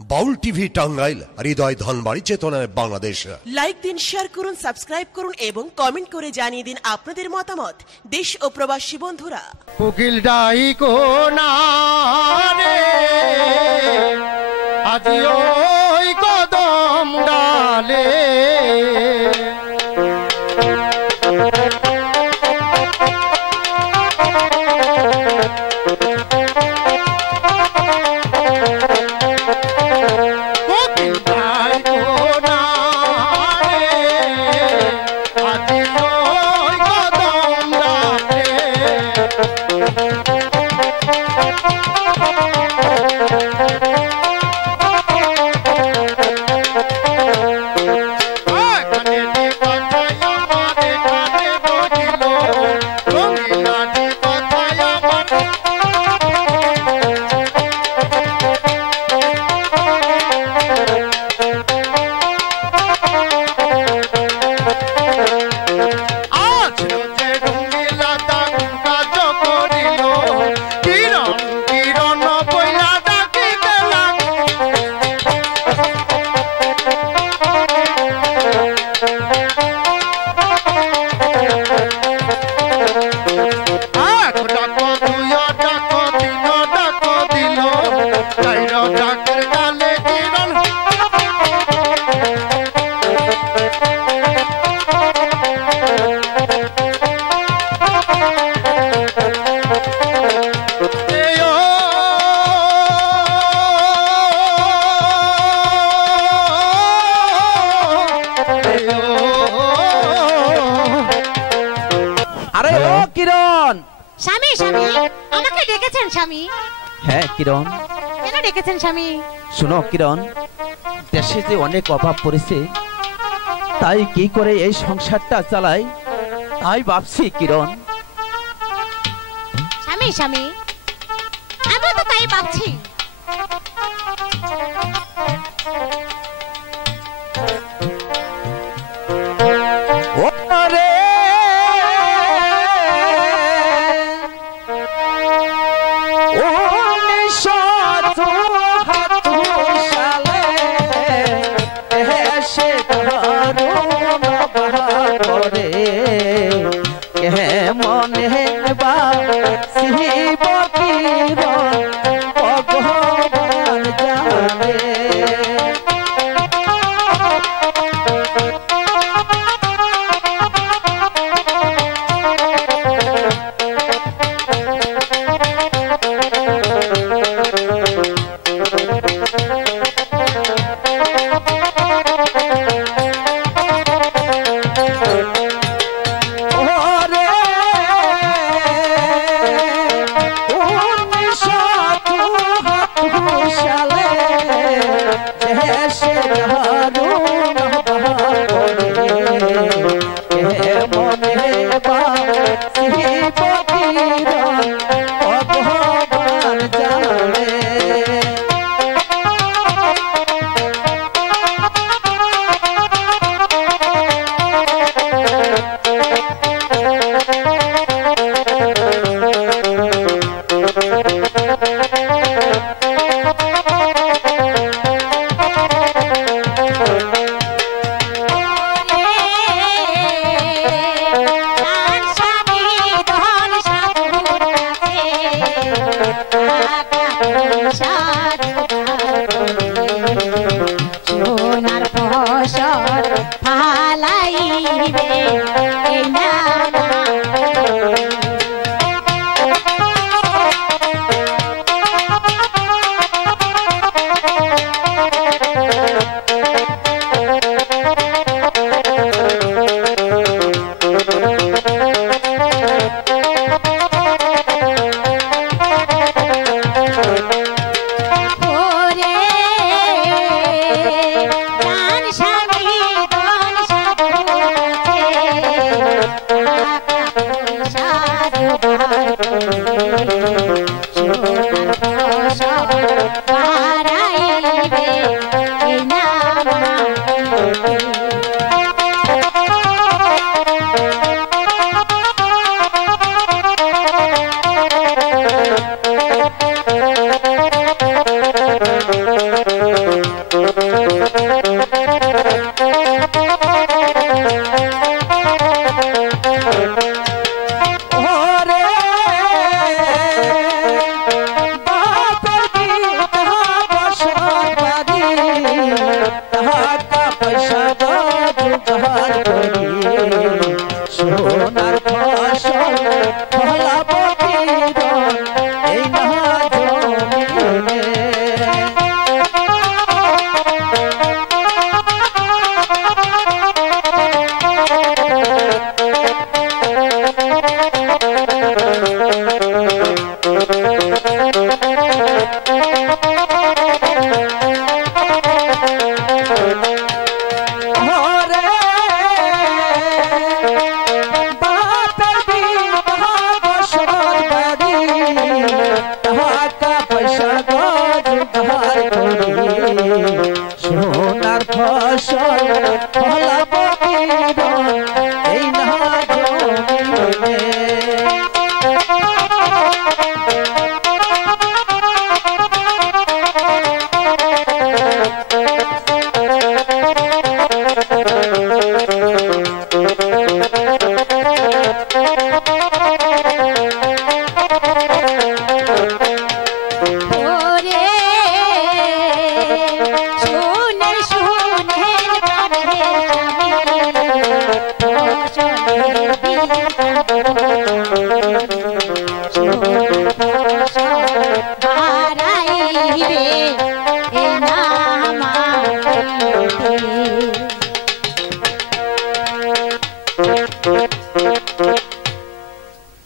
বাউল TV Tangail, হৃদয় ধনবাড়ি, চেতনায় Bangladesh. Like দিন, share করুন, সাবস্ক্রাইব করুন এবং কমেন্ট করে জানিয়ে দিন আপনাদের মতামত। দেশ ও প্রবাসী বন্ধুরা, কোকিল ডাইকো না রে আজি ওই কদম ডালে, স্বামী স্বামী আমাকে ডেকেছেন স্বামী? হ্যাঁ কিরণ। কেন ডেকেছেন স্বামী? শোনো কিরণ, দেশে যে অনেক অভাব পড়েছে, তাই কি করে এই সংসারটা চালাই তাই ভাবছি কিরণ। স্বামী স্বামী আমি তো তাই ভাবছি। ফসল ফলাবো কিরণ এই না জমিনে।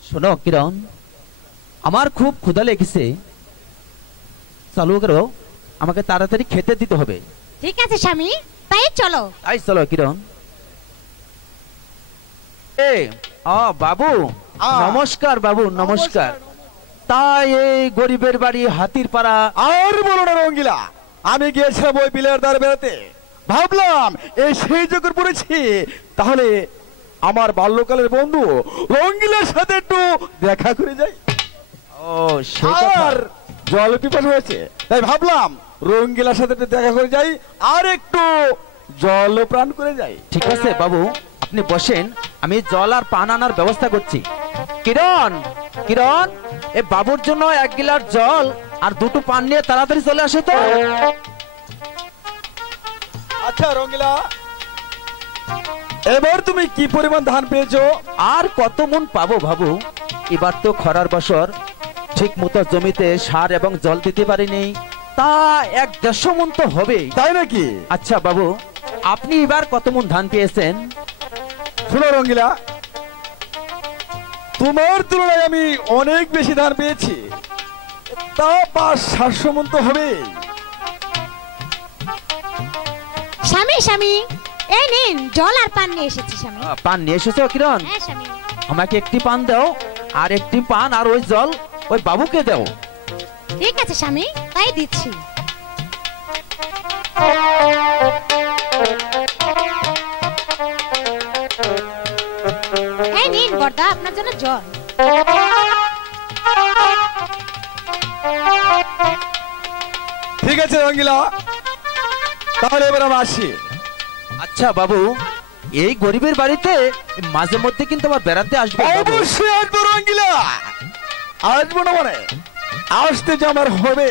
শোনো কিরণ, আমার খুব ক্ষুধা লেগেছে, চালু করো, আমাকে তাড়াতাড়ি খেতে দিতে হবে। ঠিক আছে স্বামী, তাই চলো। তাই চলো কিরণ। বাবু নমস্কার, বাবু নমস্কার। তাই এই গরিবের বাড়ি হাতির পাড়া। আর বলো না রঙ্গিলা, আমি গিয়েছিলাম ওই বিলের দ্বার বেড়াতে, ভাবলাম এই সেই জোগাড় পড়েছি, তাহলে আমার বাল্যকালের বন্ধু রঙ্গিলার সাথে একটু দেখা করে যাই। ও সেই কথা। আর জল পিপাসা হয়েছে, তাই ভাবলাম রঙ্গিলার সাথে একটু দেখা করে যাই আর একটু জল প্রাণ করে যাই। ঠিক আছে বাবু, আপনি বসেন, আমি জল আর পান আনার ব্যবস্থা করছি। কিরণ, কিরণ, এ বাবুর জন্য 1 গিলাস জল আর 2টো পান নিয়ে তাড়াতাড়ি চলে আসে তো। আচ্ছা রঙ্গিলা, এবার তুমি কি পরিমাণ ধান পেয়েছো? আর কত মন পাবো বাবু, এবার তো খরার বছর, ঠিক মতো জমিতে সার এবং জল দিতে পারিনি, তা 1-150 মন তো হবে। তাই নাকি? আচ্ছা বাবু, আপনি এবার কত মন ধান পেয়েছেন? শোনো রঙ্গিলা, তোমার তুলনায় আমি অনেক বেশি ধান পেয়েছি, তা 500-700 মন তো হবে। স্বামী স্বামী, এই নিন জল আর পান নিয়ে এসেছি স্বামী। পান নিয়ে এসেছো কিরণ? হ্যাঁ স্বামী। আমাকে একটি পান দাও, আর একটি পান আর ওই জল ওই বাবুকে দাও। ঠিক আছে স্বামী, তাই দিচ্ছি। এই নিন বড়দা, আপনার জন্য জল। ঠিক আছে রঙ্গিলা, তাহলে এবার আমি আসি। আচ্ছা বাবু, এই গরিবের বাড়িতে মাঝে মধ্যে কিন্তু আবার বেড়াতে আসবে বাবু। অবশ্যই আসবো রঙ্গিলা, আসবো না মানে আসতে যে আমার হবে।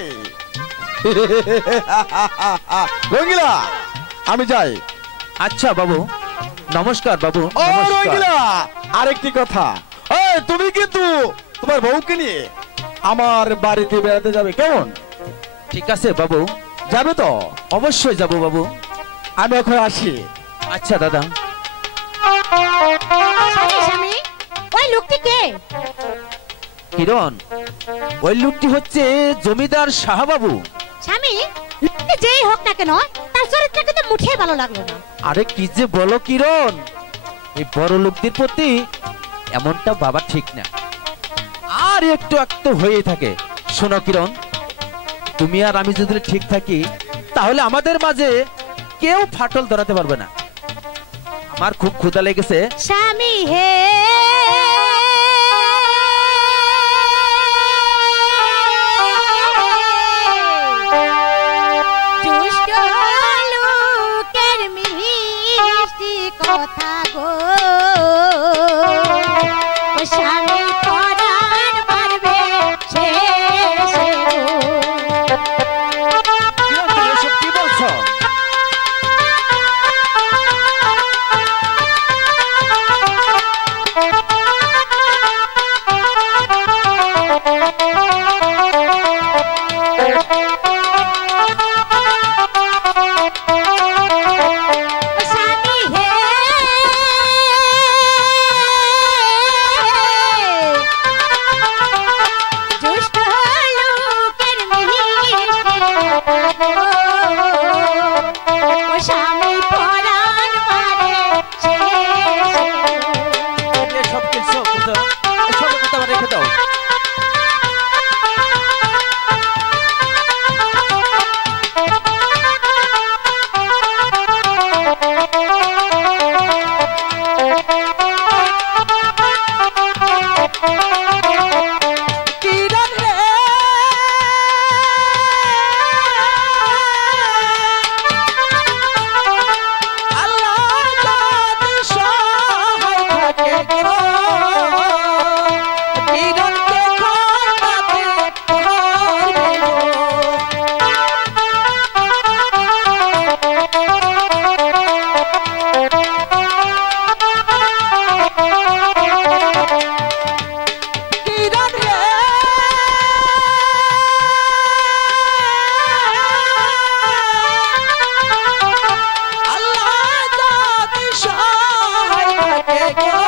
রঙ্গিলা, আমি যাই। আচ্ছা বাবু, নমস্কার বাবু, ও নমস্কার। রঙ্গিলা, আরেকটি কথা, তুমি কিন্তু তোমার বউকে নিয়ে আমার বাড়িতে বেড়াতে যাবে, কেমন? ঠিক আছে বাবু, যাবে তো? অবশ্যই যাব বাবু। আমি এখন আসি। আচ্ছা দাদা। স্বামী স্বামী, ওই লোকটি কে? কিরণ, ওই লোকটি হচ্ছে জমিদার সাহাবাবু। স্বামী, লোকটি যেই হোক না কেন, তার চরিত্র কিন্তু মুঠে ভালো লাগলো না। আরে কি যে বলো কিরণ, এই বড় লোকদের প্রতি এমনটা বাবা ঠিক না, আর একটু একটু হয়ে থাকে। শোনো কিরণ, তুমি আর আমি যদি ঠিক থাকি, তাহলে আমাদের মাঝে কেউ ফাটল ধরাতে পারবে না। আমার খুব ক্ষুধা লেগেছে। স্বামী হে, দুষ্ট লোকের মিষ্টি কথা গো, ও স্বামী পরাণ মারবে শেষে গো। কিরণ, তুমি এসব কি বলছো? স্বামী হে, গো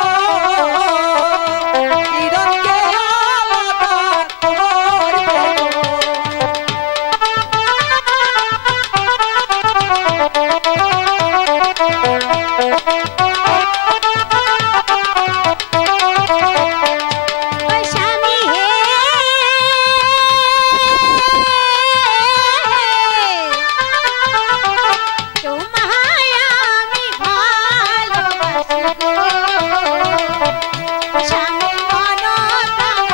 কিরণকে আলাদা করবে ওই স্বামী হে তোমায় আমি ভালোবাসি গো স্বামী মন প্রাণ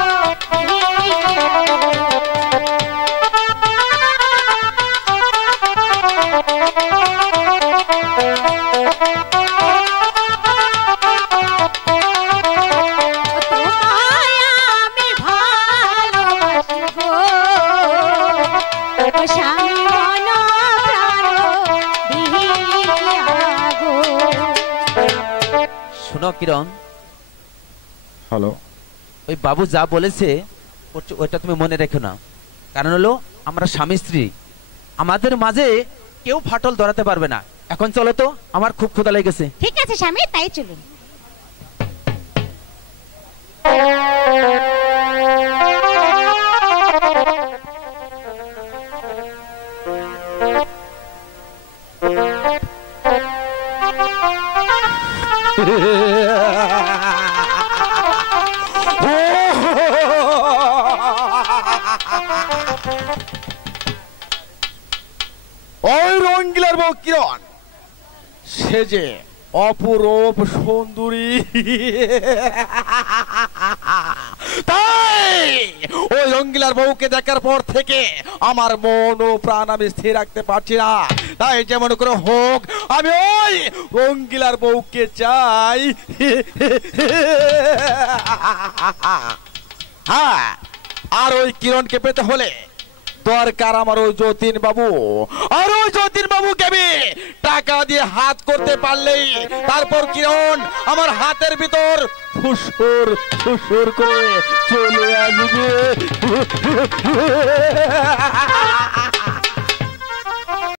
দিয়া তোমায় আমি ভালোবাসি গো স্বামী মন প্রাণ দিয়া গো। শোনো কিরণ, হ্যালো, ওই বাবু যা বলেছে ওইটা তুমি মনে রেখো না। কারণ হলো আমরা স্বামী স্ত্রী, আমাদের মাঝে কেউ ফাটল ধরাতে পারবে না। এখন চলো তো, আমার খুব ক্ষুধা লেগেছে। ঠিক আছে স্বামী, তাই চলুন। ওই রঙ্গিলার বউ কিরণ, সে যে অপরূপ সুন্দরী, তাই ওই রঙ্গিলার বউকে দেখার পর থেকে আমার মন ও প্রাণ আমি স্থির রাখতে পারছি না। তাই যেমন করে হোক আমি ওই রঙ্গিলার বউকে চাই। হ্যাঁ, আর ওই কিরণকে পেতে হলে দরকার আমার ওই যতীন বাবু। আর ওই যতীন বাবুকে আমি টাকা দিয়ে হাত করতে পারলেই তারপর কিরণ আমার হাতের ভিতর ফুসুর ফুসুর করে চলে আসবে।